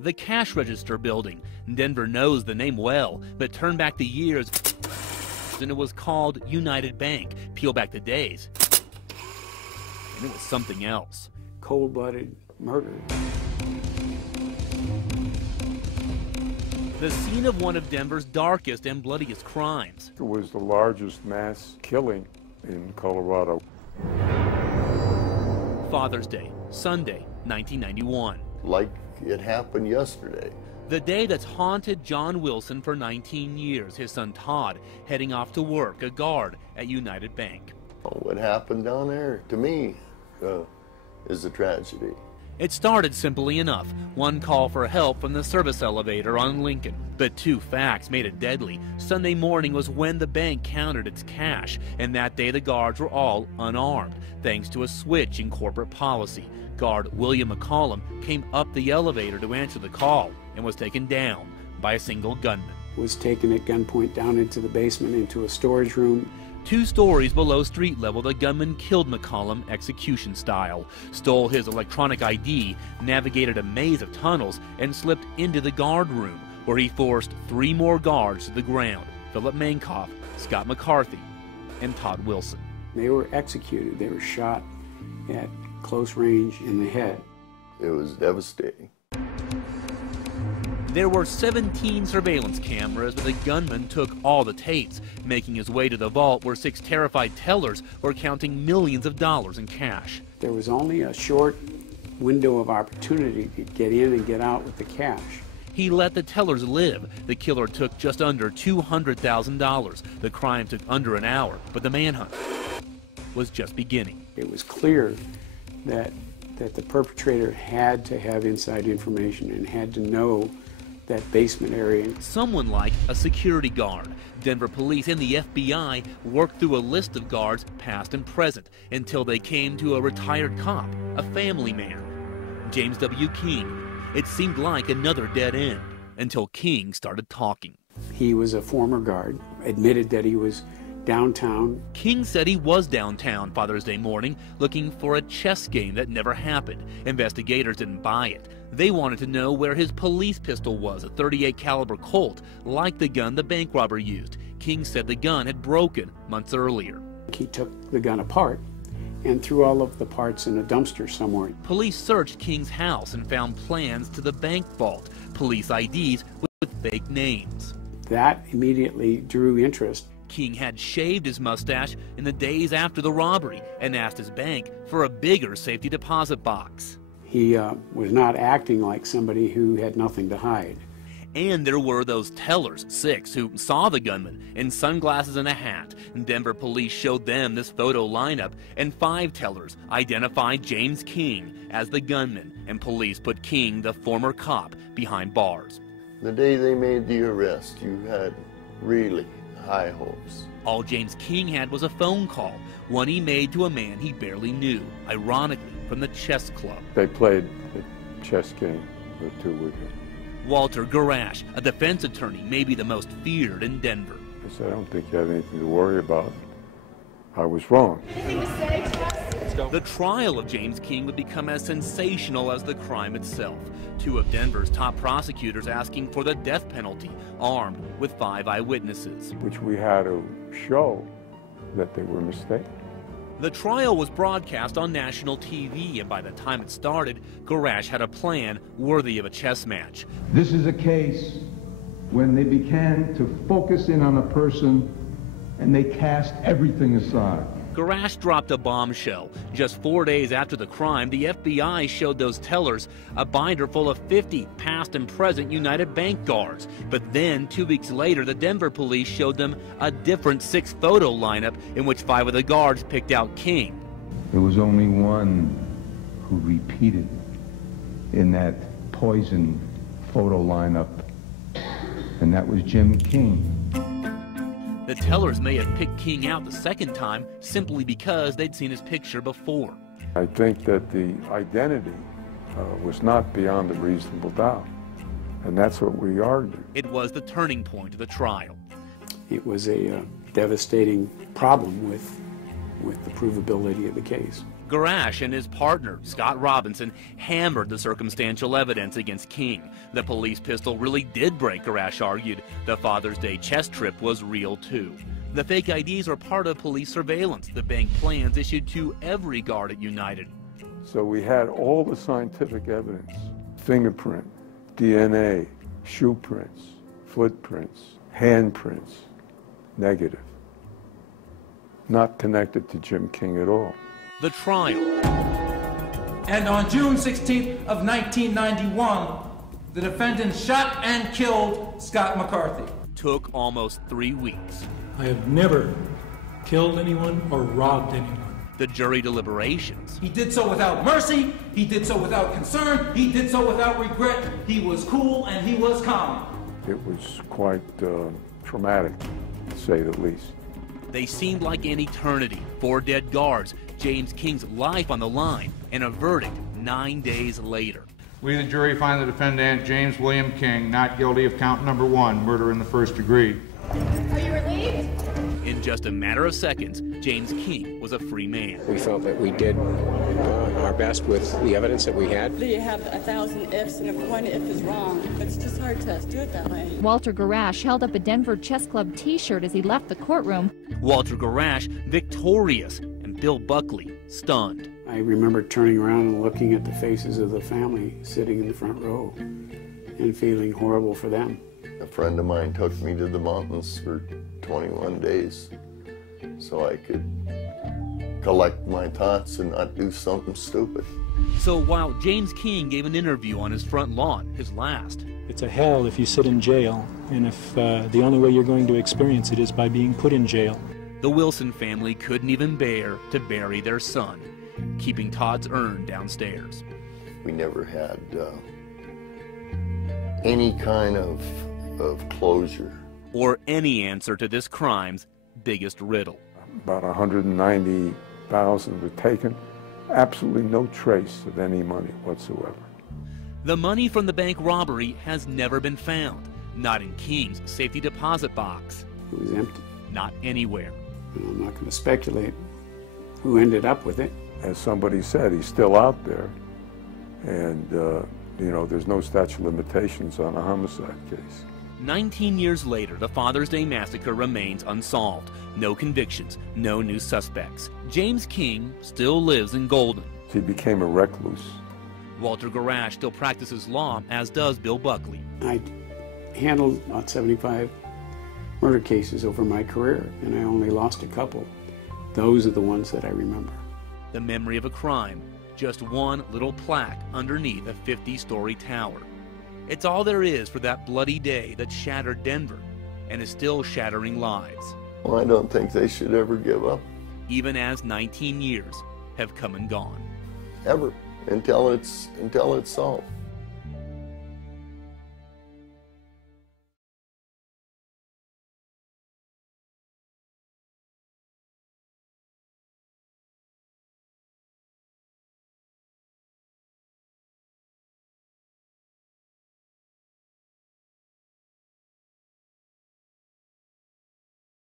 The cash register building. Denver knows the name well, but turn back the years and it was called United Bank. Peel back the days and it was something else. Cold-blooded murder. The scene of one of Denver's darkest and bloodiest crimes. It was the largest mass killing in Colorado. Father's Day, Sunday, 1991. Like it happened yesterday. The day that's haunted John Wilson for 19 years, his son Todd heading off to work, a guard at United Bank. What happened down there, to me, is a tragedy. It started simply enough. One call for help from the service elevator on Lincoln. But two facts made it deadly. Sunday morning was when the bank counted its cash, and that day the guards were all unarmed, thanks to a switch in corporate policy. Guard William McCollum came up the elevator to answer the call and was taken down by a single gunman. Was taken at gunpoint down into the basement, into a storage room. 2 stories below street level, the gunman killed McCollum execution style, stole his electronic ID, navigated a maze of tunnels, and slipped into the guard room, where he forced 3 more guards to the ground: Philip Mankoff, Scott McCarthy, and Todd Wilson. They were executed. They were shot at close range in the head. It was devastating. There were 17 surveillance cameras, but the gunman took all the tapes, making his way to the vault where 6 terrified tellers were counting millions of dollars in cash. There was only a short window of opportunity to get in and get out with the cash. He let the tellers live. The killer took just under $200,000. The crime took under an hour, but the manhunt was just beginning. It was clear that the perpetrator had to have inside information and had to know that basement area. Someone like a security guard. Denver police and the FBI worked through a list of guards, past and present, until they came to a retired cop, a family man, James W. King. It seemed like another dead end, until King started talking. He was a former guard, admitted that he was downtown. King said he was downtown Father's Day morning looking for a chess game that never happened. Investigators didn't buy it. They wanted to know where his police pistol was, a .38 caliber Colt, like the gun the bank robber used. King said the gun had broken months earlier. He took the gun apart and threw all of the parts in a dumpster somewhere. Police searched King's house and found plans to the bank vault, police IDs with fake names. That immediately drew interest. King had shaved his mustache in the days after the robbery and asked his bank for a bigger safety deposit box. He was not acting like somebody who had nothing to hide. And there were those tellers, 6, who saw the gunman in sunglasses and a hat. Denver police showed them this photo lineup, and 5 tellers identified James King as the gunman, and police put King, the former cop, behind bars. The day they made the arrest, you had really high hopes. All James King had was a phone call, one he made to a man he barely knew, ironically from the chess club. They played a chess game or 2 with him. Walter Garash, a defense attorney, maybe the most feared in Denver. I said, I don't think you have anything to worry about. I was wrong. The trial of James King would become as sensational as the crime itself. 2 of Denver's top prosecutors asking for the death penalty, armed with 5 eyewitnesses. Which we had to show that they were mistaken. The trial was broadcast on national TV, and by the time it started, Garash had a plan worthy of a chess match. This is a case when they began to focus in on a person and they cast everything aside. Garash dropped a bombshell. Just 4 days after the crime, the FBI showed those tellers a binder full of 50 past and present United Bank guards. But then, 2 weeks later, the Denver police showed them a different 6-photo lineup in which 5 of the guards picked out King. There was only one who repeated in that poison photo lineup, and that was Jim King. The tellers may have picked King out the second time simply because they'd seen his picture before. I think that the identity was not beyond a reasonable doubt, and that's what we argued. It was the turning point of the trial. It was a devastating problem with the provability of the case. Garash and his partner, Scott Robinson, hammered the circumstantial evidence against King. The police pistol really did break, Garash argued. The Father's Day chess trip was real too. The fake IDs were part of police surveillance, the bank plans issued to every guard at United. So we had all the scientific evidence, fingerprint, DNA, shoe prints, footprints, handprints, negative. Not connected to Jim King at all. The trial. And on June 16th of 1991, the defendant shot and killed Scott McCarthy. Took almost 3 weeks. I have never killed anyone or robbed anyone. The jury deliberations. He did so without mercy, he did so without concern, he did so without regret. He was cool and he was calm. It was quite traumatic, to say the least. They seemed like an eternity. 4 dead guards, James King's life on the line, and a verdict 9 days later. We, the jury, find the defendant, James William King, not guilty of count number 1, murder in the first degree. Are you relieved? In just a matter of seconds, James King was a free man. We felt that we did our best with the evidence that we had. You have 1,000 ifs, and if one if is wrong, it's just hard to do it that way. Walter Garash held up a Denver Chess Club t-shirt as he left the courtroom. Walter Garash victorious, and Bill Buckley stunned. I remember turning around and looking at the faces of the family sitting in the front row and feeling horrible for them. A friend of mine took me to the mountains for 21 days so I could collect my thoughts and not do something stupid. So while James King gave an interview on his front lawn, his last. It's a hell if you sit in jail, and if the only way you're going to experience it is by being put in jail. The Wilson family couldn't even bear to bury their son, keeping Todd's urn downstairs. We never had any kind of closure. Or any answer to this crime's biggest riddle. About 190,000 were taken. Absolutely no trace of any money whatsoever. The money from the bank robbery has never been found. Not in King's safety deposit box. It was empty. Not anywhere. I'm not going to speculate who ended up with it. As somebody said, he's still out there. And, you know, there's no statute of limitations on a homicide case. 19 years later, the Father's Day massacre remains unsolved. No convictions, no new suspects. James King still lives in Golden. He became a recluse. Walter Garash still practices law, as does Bill Buckley. I handled about 75 murder cases over my career, and I only lost a couple. Those are the ones that I remember. The memory of a crime, just one little plaque underneath a 50-story tower. It's all there is for that bloody day that shattered Denver and is still shattering lives. Well, I don't think they should ever give up. Even as 19 years have come and gone. Ever, until it's solved.